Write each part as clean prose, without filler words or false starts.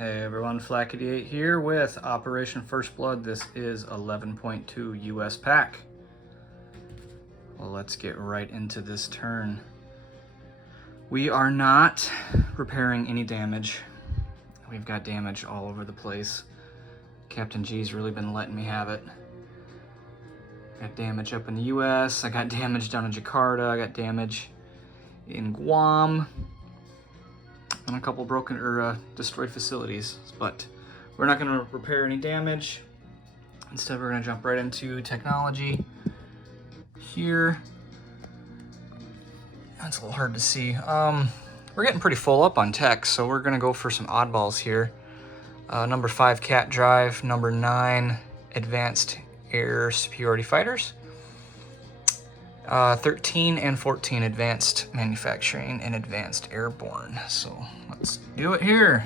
Hey everyone, Flack88 here with Operation First Blood. This is 11.2 US PAC. Well, let's get right into this turn. We are not repairing any damage. We've got damage all over the place. Captain G's really been letting me have it. Got damage up in the US, I got damage down in Jakarta, I got damage in Guam, and a couple broken or destroyed facilities, but we're not going to repair any damage. Instead, we're going to jump right into technology here. That's a little hard to see. We're getting pretty full up on tech, so we're going to go for some oddballs here. Number 5 cat drive, number 9 advanced air superiority fighters. 13 and 14 advanced manufacturing and advanced airborne. So let's do it here.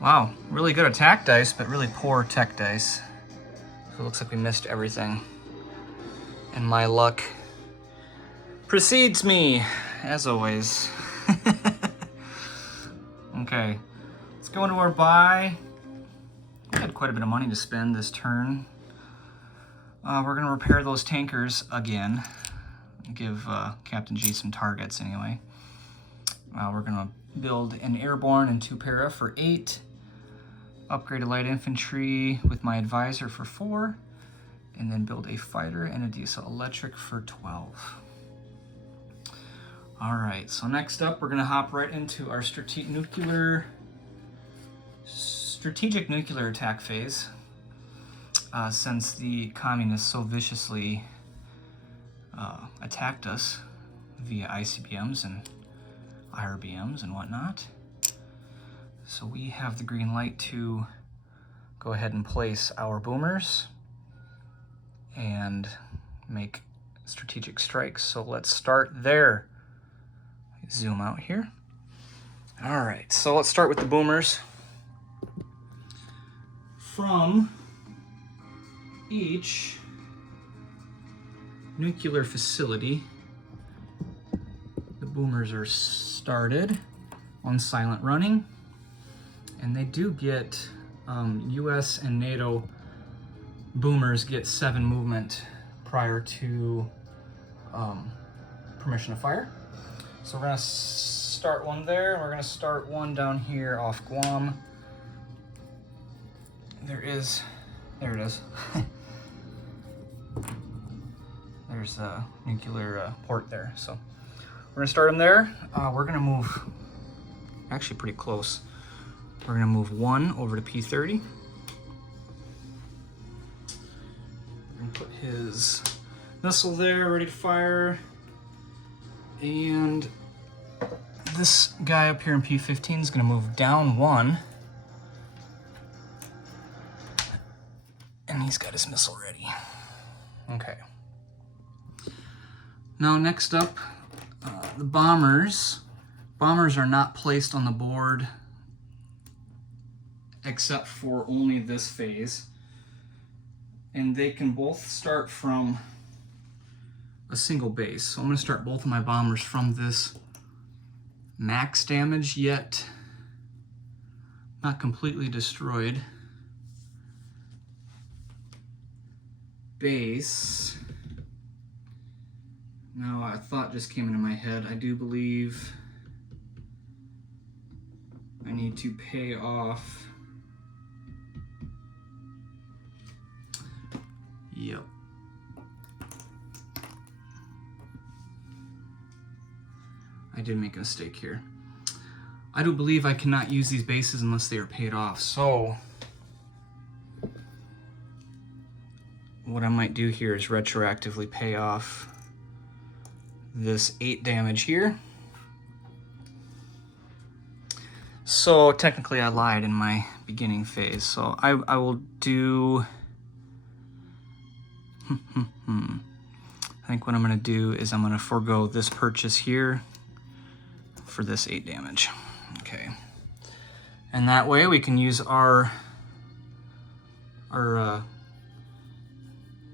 Wow, really good attack dice, but really poor tech dice. So it looks like we missed everything. And my luck precedes me, as always. Okay, let's go into our buy. We had quite a bit of money to spend this turn. We're going to repair those tankers again. Give Captain G some targets anyway. We're going to build an airborne and 2 para for 8. Upgrade a light infantry with my advisor for 4. And then build a fighter and a diesel electric for 12. Alright, so next up we're going to hop right into our strategic nuclear attack phase. Since the communists so viciously attacked us via ICBMs and IRBMs and whatnot. So we have the green light to go ahead and place our boomers and make strategic strikes. So let's start there. Zoom out here. All right, so let's start with the boomers. From each nuclear facility, the boomers are started on silent running, and they do get US and NATO boomers get 7 movement prior to permission to fire. So we're gonna start one there, and we're gonna start one down here off Guam. There it is. There's a nuclear port there. So we're gonna start them there. We're gonna move, actually pretty close. We're gonna move 1 over to P30. We're gonna put his missile there, ready to fire. And this guy up here in P15 is gonna move down 1. And he's got his missile ready. Okay. Now next up, the bombers. Bombers are not placed on the board except for only this phase. And they can both start from a single base. So I'm going to start both of my bombers from this max damage yet not completely destroyed base. Now, a thought just came into my head. I do believe I need to pay off. Yep. I did make a mistake here. I do believe I cannot use these bases unless they are paid off. So what I might do here is retroactively pay off this 8 damage here. So technically I lied in my beginning phase. So I will do... I think what I'm going to do is I'm going to forego this purchase here for this 8 damage. Okay. And that way we can use our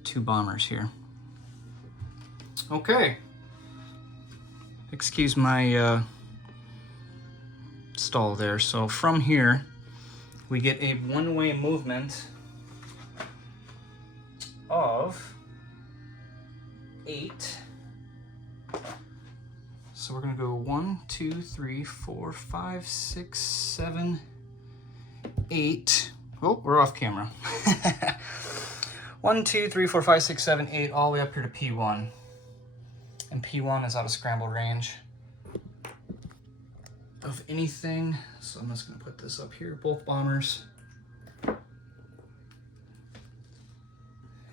2 bombers here. Okay. Excuse my stall there. So from here, we get a one-way movement of 8. So we're gonna go 1, 2, 3, 4, 5, 6, 7, 8. Oh, we're off camera. 1, 2, 3, 4, 5, 6, 7, 8, all the way up here to P1. And P1 is out of scramble range of anything. So I'm just gonna put this up here, both bombers.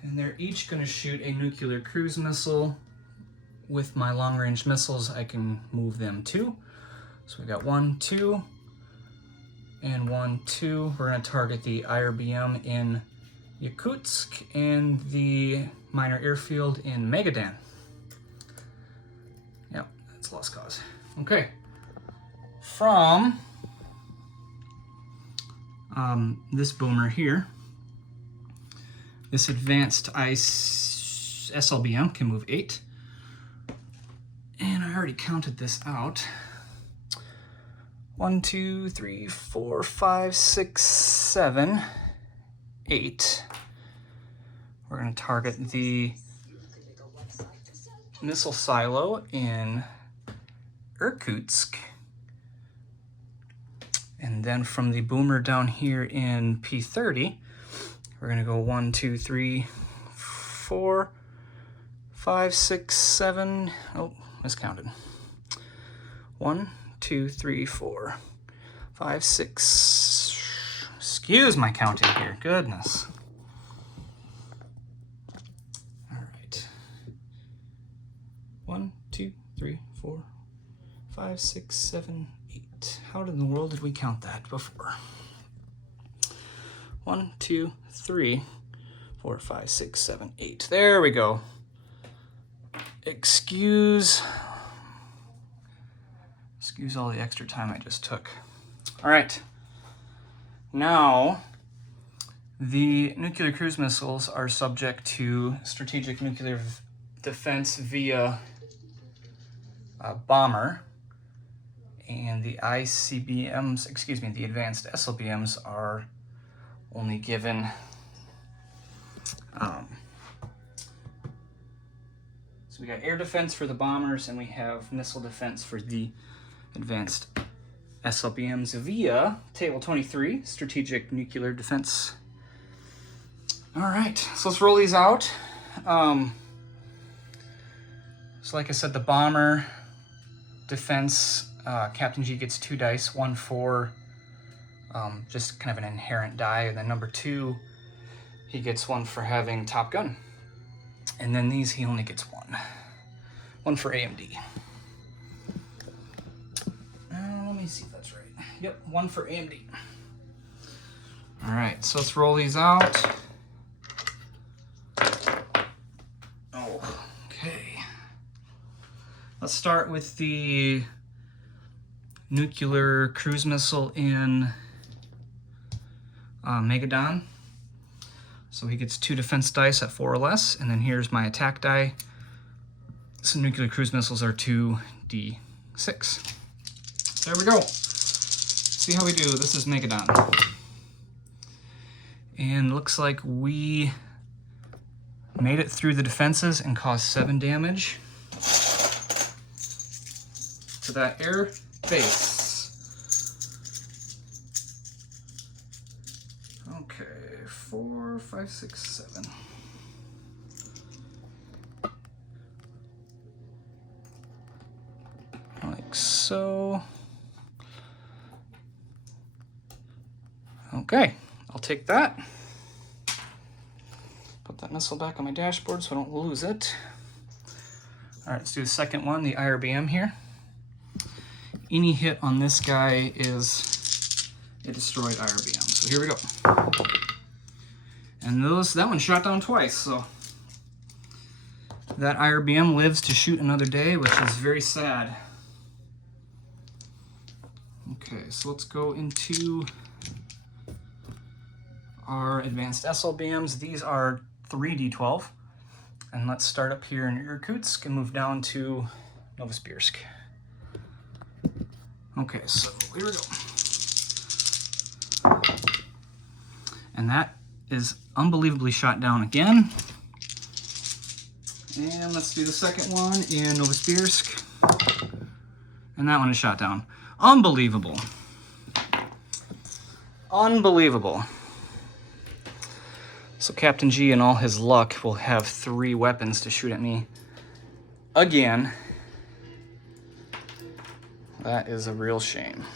And they're each gonna shoot a nuclear cruise missile. With my long-range missiles, I can move them 2. So we got 1, 2, and 1, 2. We're gonna target the IRBM in Yakutsk and the minor airfield in Magadan. Yep, that's lost cause. Okay. From this boomer here, this advanced SLBM can move 8. And I already counted this out. 1, 2, 3, 4, 5, 6, 7, 8. We're gonna target the missile silo in Irkutsk. And then from the boomer down here in P30, we're gonna go 1, 2, 3, 4, 5, 6, 7, oh, miscounted. 1, 2, 3, 4, 5, 6, excuse my counting here, goodness. All right. 1, 2, 3, 4, 5, 6, 7, 8. How in the world did we count that before? 1, 2, 3, 4, 5, 6, 7, 8. There we go. Excuse all the extra time I just took. All right. Now, the nuclear cruise missiles are subject to strategic nuclear defense via bomber, and the ICBMs, excuse me, the advanced SLBMs are only given so we got air defense for the bombers, and we have missile defense for the advanced SLBMs via Table 23, Strategic Nuclear Defense. All right, so let's roll these out. So like I said, the bomber defense, Captain G gets 2 dice, 1 for just kind of an inherent die, and then number 2, he gets 1 for having Top Gun. And then these, he only gets 1. 1 for AMD. Let me see if that's right. Yep, 1 for AMD. All right, so let's roll these out. Oh, okay. Let's start with the nuclear cruise missile in Magadan. So he gets 2 defense dice at 4 or less, and then here's my attack die. So nuclear cruise missiles are 2d6. There we go. See how we do. This is Magadan. And looks like we made it through the defenses and caused 7 damage to that air base. Okay, 4, 5, 6, 7. Like so. Okay, I'll take that. Put that missile back on my dashboard so I don't lose it. All right, let's do the second one, the IRBM here. Any hit on this guy is a destroyed IRBM. So here we go. And that one shot down twice, so that IRBM lives to shoot another day, which is very sad. Okay, so let's go into our advanced SLBMs. These are 3d12. And let's start up here in Irkutsk and move down to Novosibirsk. Okay, so here we go. And that is unbelievably shot down again. And let's do the second one in Novosibirsk. And that one is shot down. Unbelievable. Unbelievable. So Captain G, in all his luck, will have 3 weapons to shoot at me again. That is a real shame.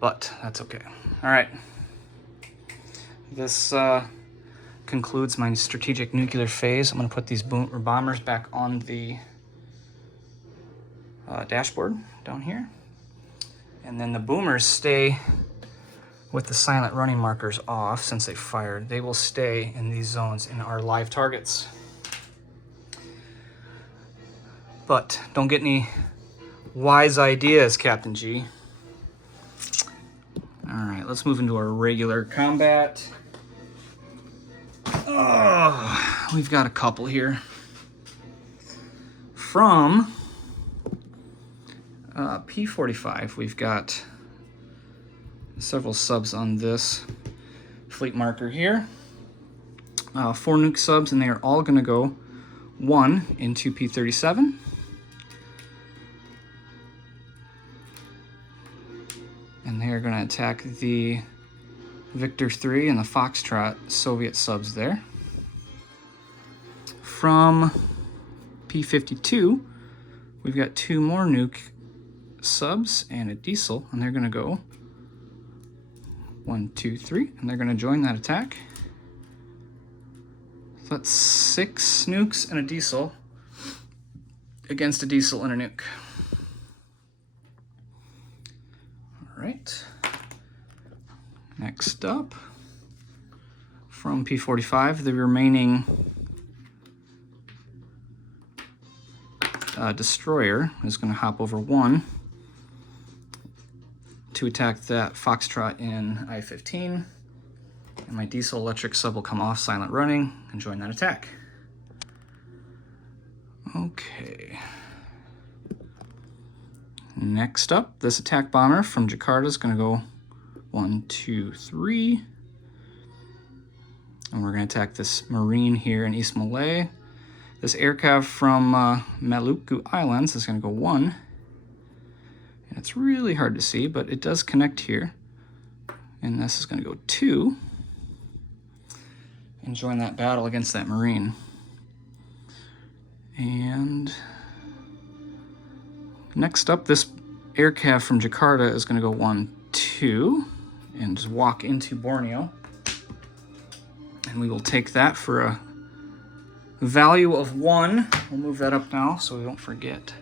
But that's okay. All right. This concludes my strategic nuclear phase. I'm going to put these bombers back on the dashboard down here. And then the boomers stay with the silent running markers off since they fired. They will stay in these zones in our live targets. But don't get any wise ideas, Captain G. All right, let's move into our regular combat. Oh, we've got a couple here. From P45, we've got several subs on this fleet marker here. 4 nuke subs, and they are all going to go 1 into P37. And they are going to attack the Victor 3 and the Foxtrot Soviet subs there. From P52, we've got 2 more nuke subs and a diesel, and they're going to go 1, 2, 3, and they're going to join that attack. So that's 6 nukes and a diesel against a diesel and a nuke. All right. Next up, from P45, the remaining destroyer is going to hop over 1 to attack that Foxtrot in I-15. And my diesel electric sub will come off silent running and join that attack. Okay. Next up, this attack bomber from Jakarta is going to go 1, 2, 3. And we're going to attack this Marine here in East Malay. This aircraft from Maluku Islands is going to go 1. And it's really hard to see, but it does connect here. And this is going to go 2. And join that battle against that Marine. And next up, this aircraft from Jakarta is going to go 1, 2. And just walk into Borneo. And we will take that for a value of 1. We'll move that up now so we don't forget.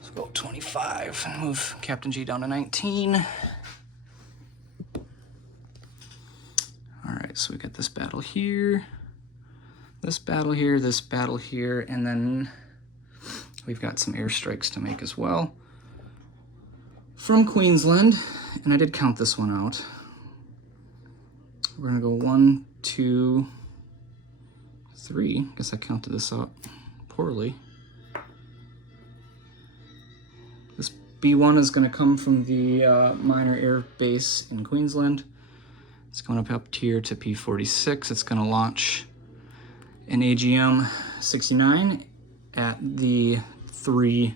So go 25 and move Captain G down to 19. All right, so we got this battle here, this battle here, this battle here, and then we've got some airstrikes to make as well. From Queensland, and I did count this one out. We're gonna go 1, 2, 3. Guess I counted this out poorly. This B1 is gonna come from the minor air base in Queensland. It's going up here to P46. It's gonna launch an AGM-69 at the 3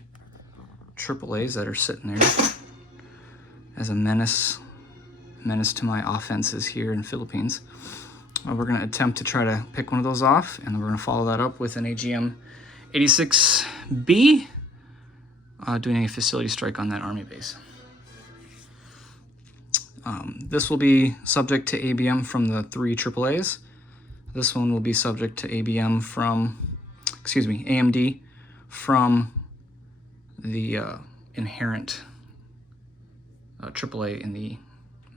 AAAs that are sitting there as a menace to my offenses here in the Philippines. We're going to attempt to try to pick one of those off, and then we're going to follow that up with an AGM-86B doing a facility strike on that army base. This will be subject to ABM from the 3 AAAs. This one will be subject to ABM from, AMD from the inherent AAA in the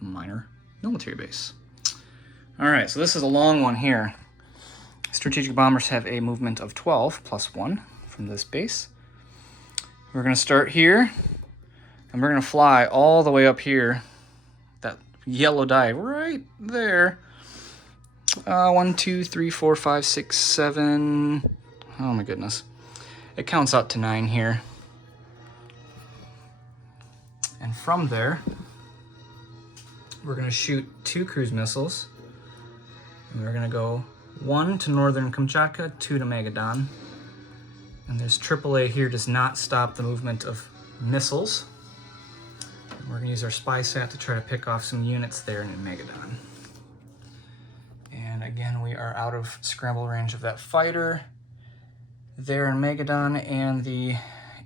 minor military base. All right, so this is a long one here. Strategic bombers have a movement of 12 plus 1 from this base. We're going to start here, and we're going to fly all the way up here. That yellow die right there. 1, 2, 3, 4, 5, 6, 7. Oh my goodness. It counts out to 9 here. And from there, we're going to shoot 2 cruise missiles. And we're going to go 1 to northern Kamchatka, 2 to Magadan. And this AAA here does not stop the movement of missiles. And we're going to use our spy sat to try to pick off some units there in Magadan. And again, we are out of scramble range of that fighter there in Magadan, and the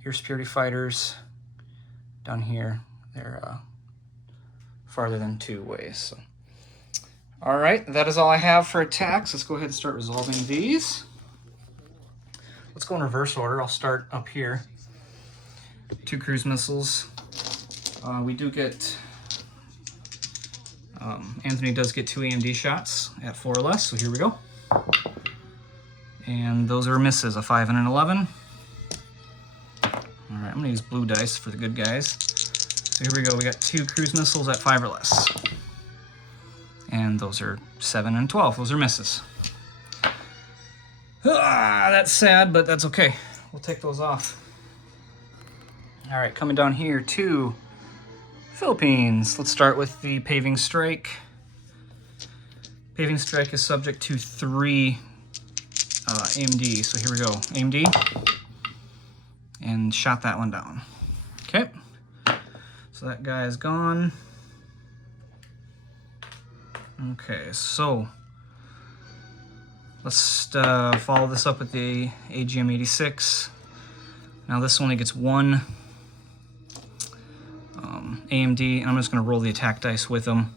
air superiority fighters down here, they're farther than 2 ways. So. All right, that is all I have for attacks. Let's go ahead and start resolving these. Let's go in reverse order. I'll start up here. 2 cruise missiles. We do get, Anthony does get 2 AMD shots at 4 or less, so here we go. And those are misses, a 5 and an 11. All right, I'm gonna use blue dice for the good guys. So here we go, we got 2 cruise missiles at 5 or less. And those are 7 and 12, those are misses. Ah, that's sad, but that's okay. We'll take those off. All right, coming down here to Philippines. Let's start with the paving strike. Paving strike is subject to 3 AMD. So here we go, AMD, and shot that one down. Okay, so that guy is gone. Okay, so let's follow this up with the AGM-86. Now this only gets 1 AMD, and I'm just going to roll the attack dice with them,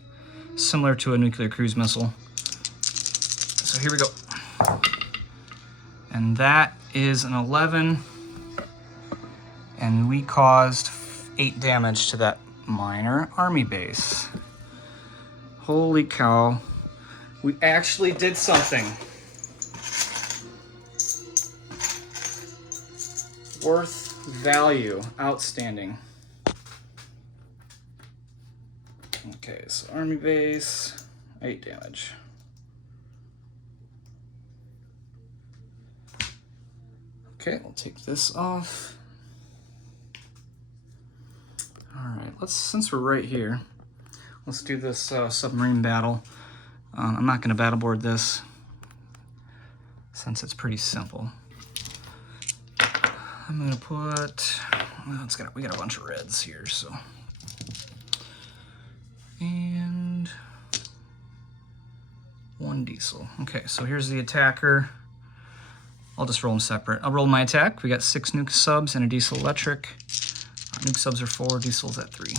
similar to a nuclear cruise missile. So here we go. And that is an 11, and we caused 8 damage to that minor army base. Holy cow. We actually did something. Worth value. Outstanding. Okay, so army base, 8 damage. Okay, we'll take this off. All right, since we're right here, let's do this submarine battle. I'm not gonna battle board this since it's pretty simple. I'm gonna put, well, we got a bunch of reds here, so. And 1 diesel. Okay, so here's the attacker. I'll just roll them separate. I'll roll my attack. We got 6 nuke subs and a diesel electric. Nuke subs are 4, diesel's at 3.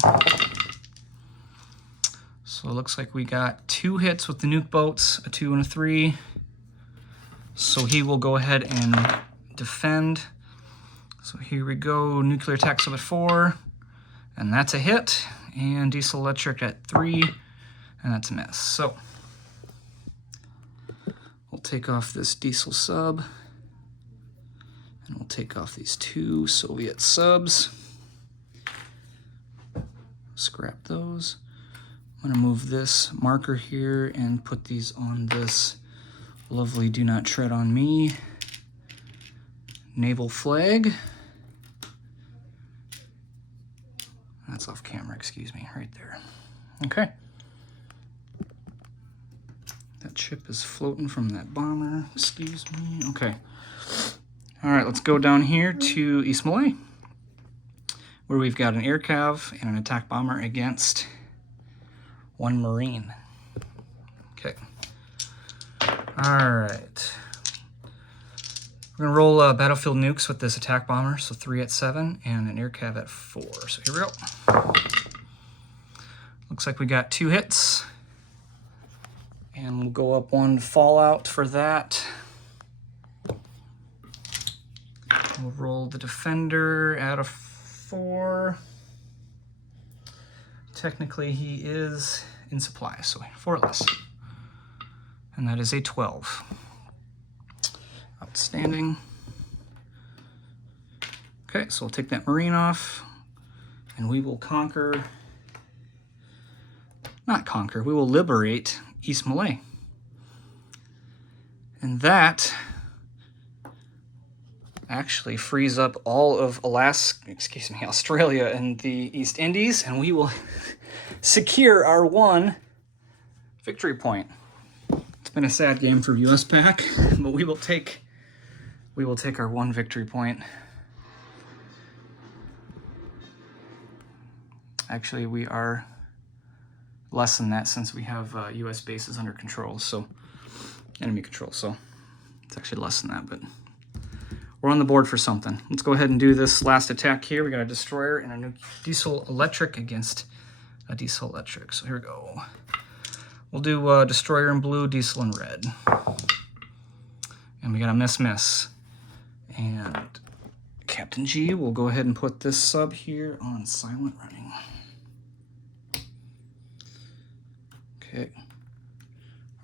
So it looks like we got 2 hits with the nuke boats, a 2 and a 3. So he will go ahead and defend. So here we go, nuclear attack sub at 4, and that's a hit. And diesel electric at 3, and that's a miss. So we'll take off this diesel sub, and we'll take off these 2 Soviet subs. Scrap those. I'm gonna move this marker here and put these on this lovely do not tread on me naval flag. That's off camera, excuse me, right there. Okay. That ship is floating from that bomber, excuse me. Okay. All right, let's go down here to East Malay, where we've got an air cav and an attack bomber against 1 Marine. Okay. All right. We're gonna roll battlefield nukes with this attack bomber, so 3 at 7 and an air cav at 4. So here we go. Looks like we got 2 hits, and we'll go up 1 fallout for that. We'll roll the defender at a 4. Technically, he is in supply, so 4 or less, and that is a 12. Outstanding. Okay, so we'll take that Marine off, and we will we will liberate East Malay. And that actually freeze up all of Australia and the East Indies, and we will secure our 1 victory point. It's been a sad game for US PAC, but we will take our 1 victory point. Actually, we are less than that since we have US bases under control, so enemy control, so it's actually less than that, but we're on the board for something. Let's go ahead and do this last attack here. We got a destroyer and a new diesel electric against a diesel electric. So here we go. We'll do destroyer in blue, diesel in red. And we got a miss. And Captain G will go ahead and put this sub here on silent running. Okay.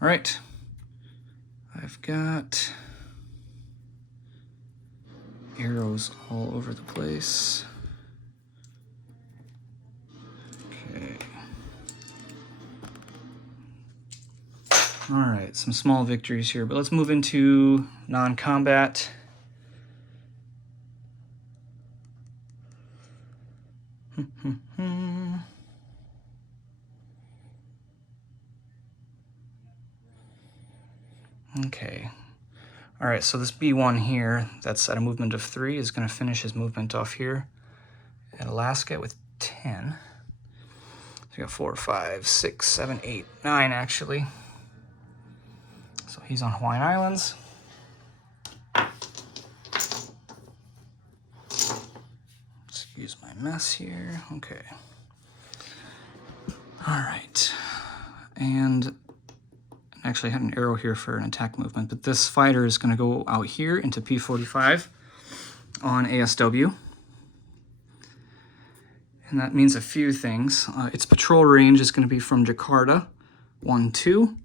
All right. I've got arrows all over the place. Okay. All right, some small victories here, but let's move into non-combat. Okay. All right, so this B1 here, that's at a movement of 3, is going to finish his movement off here at Alaska with 10. So we got 4, 5, 6, 7, 8, 9 actually. So he's on Hawaiian Islands. Excuse my mess here. Okay. All right. And actually I had an arrow here for an attack movement, but this fighter is going to go out here into P45 on ASW. And that means a few things. Its patrol range is going to be from Jakarta, 1-2.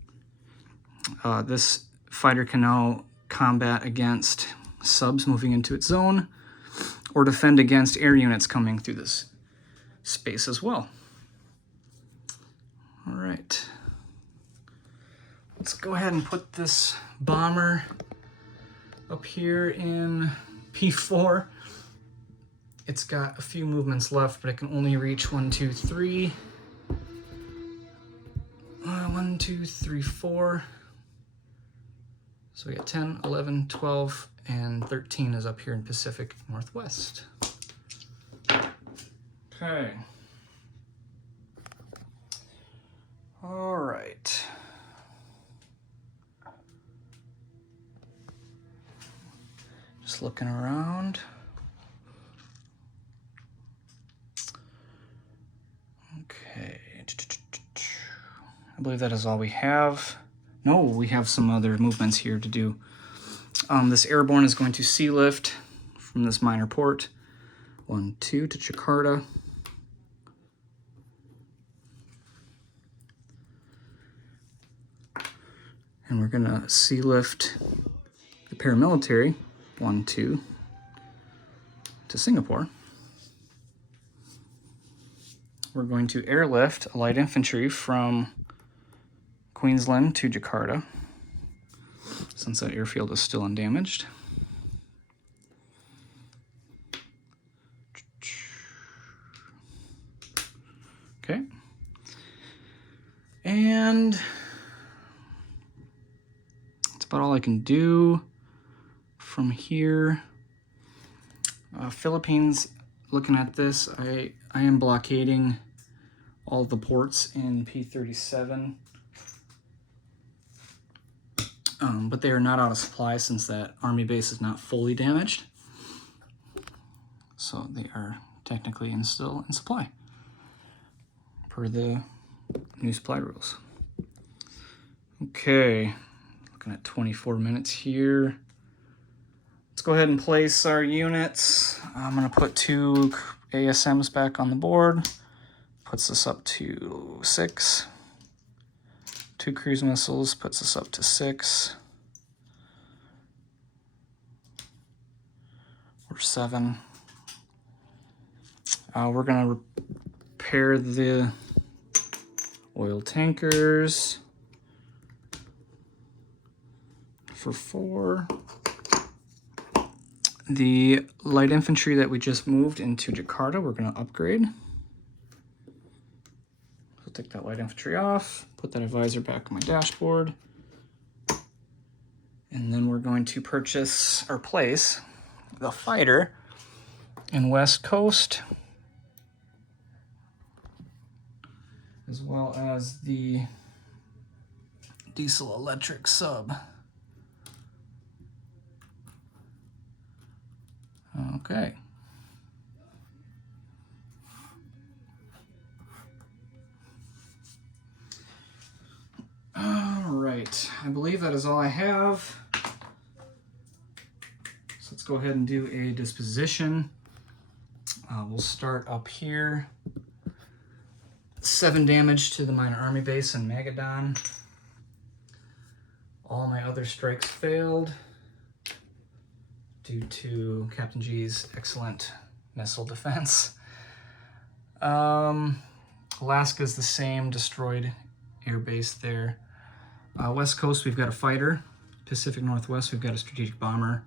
This fighter can now combat against subs moving into its zone, or defend against air units coming through this space as well. All right. Let's go ahead and put this bomber up here in P4. It's got a few movements left, but it can only reach 1, 2, 3. 1, 2, 3, 4. So we got 10, 11, 12, and 13 is up here in Pacific Northwest. Okay. All right. Just looking around. Okay. I believe that is all we have. No, we have some other movements here to do. This airborne is going to sea lift from this minor port. 1, 2 to Jakarta. And we're going to sea lift the paramilitary. 1, 2 to Singapore. We're going to airlift a light infantry from Queensland to Jakarta, since that airfield is still undamaged. Okay. And that's about all I can do from here. Philippines, looking at this, I am blockading all the ports in P37. But they are not out of supply since that army base is not fully damaged. So they are technically still in supply per the new supply rules. Okay, looking at 24 minutes here. Let's go ahead and place our units. I'm gonna put 2 ASMs back on the board. Puts us up to 6. 2 cruise missiles puts us up to 6. Or 7. We're gonna repair the oil tankers for 4. the light infantry that we just moved into Jakarta, we're going to upgrade. So take that light infantry off, put that advisor back on my dashboard. And then we're going to purchase or place the fighter in West Coast, as well as the diesel electric sub. Okay. All right, I believe that is all I have. So let's go ahead and do a disposition. We'll start up here. 7 damage to the minor army base in Magadan. All my other strikes failed due to Captain G's excellent missile defense. Alaska's the same, destroyed air base there. West Coast, we've got a fighter. Pacific Northwest, we've got a strategic bomber.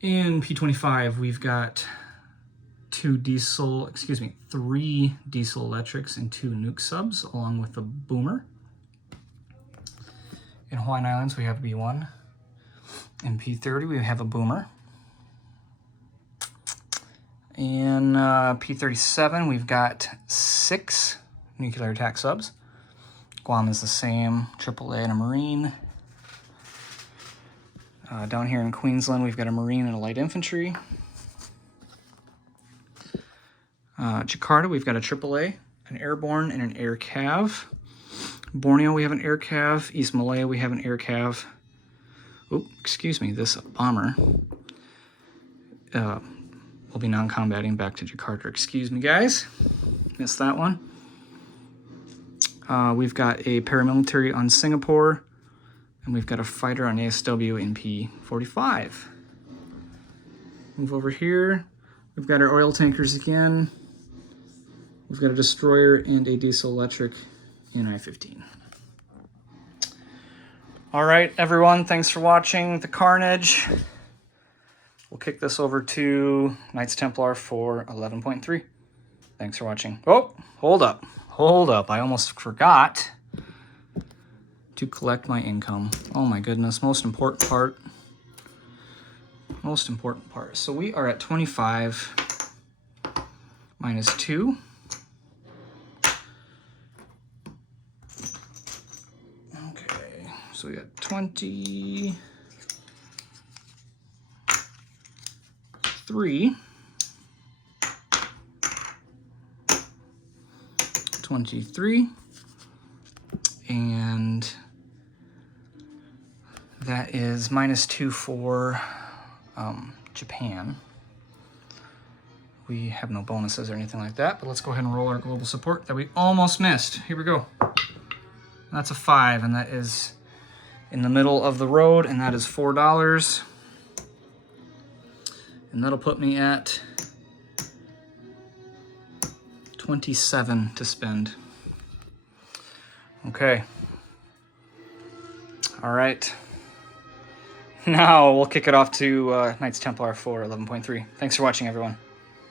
In P-25, we've got 3 diesel electrics and 2 nuke subs, along with the boomer. In Hawaiian Islands, we have B-1. In P-30, we have a boomer. In P-37, we've got 6 nuclear attack subs. Guam is the same, AAA and a Marine. Down here in Queensland, we've got a Marine and a light infantry. Jakarta, we've got a AAA, an airborne, and an air cav. Borneo, we have an air cav. East Malaya, we have an air cav. Oop, excuse me, this bomber will be non-combating back to Jakarta. Excuse me, guys. Missed that one. We've got a paramilitary on Singapore, and we've got a fighter on ASW in P-45. Move over here. We've got our oil tankers again. We've got a destroyer and a diesel electric in I-15. All right, everyone, thanks for watching the carnage. We'll kick this over to Knights Templar for 11.3. Thanks for watching. Oh, hold up. Hold up. I almost forgot to collect my income. Oh my goodness, most important part. Most important part. So we are at 25 minus 2. Okay, so we got 23. 23, and that is minus 2 for Japan. We have no bonuses or anything like that, but let's go ahead and roll our global support that we almost missed. Here we go. That's a 5, and that is in the middle of the road, and that is $4. And that'll put me at 27 to spend. Okay. All right. Now we'll kick it off to Knights Templar for 11.3. Thanks for watching, everyone.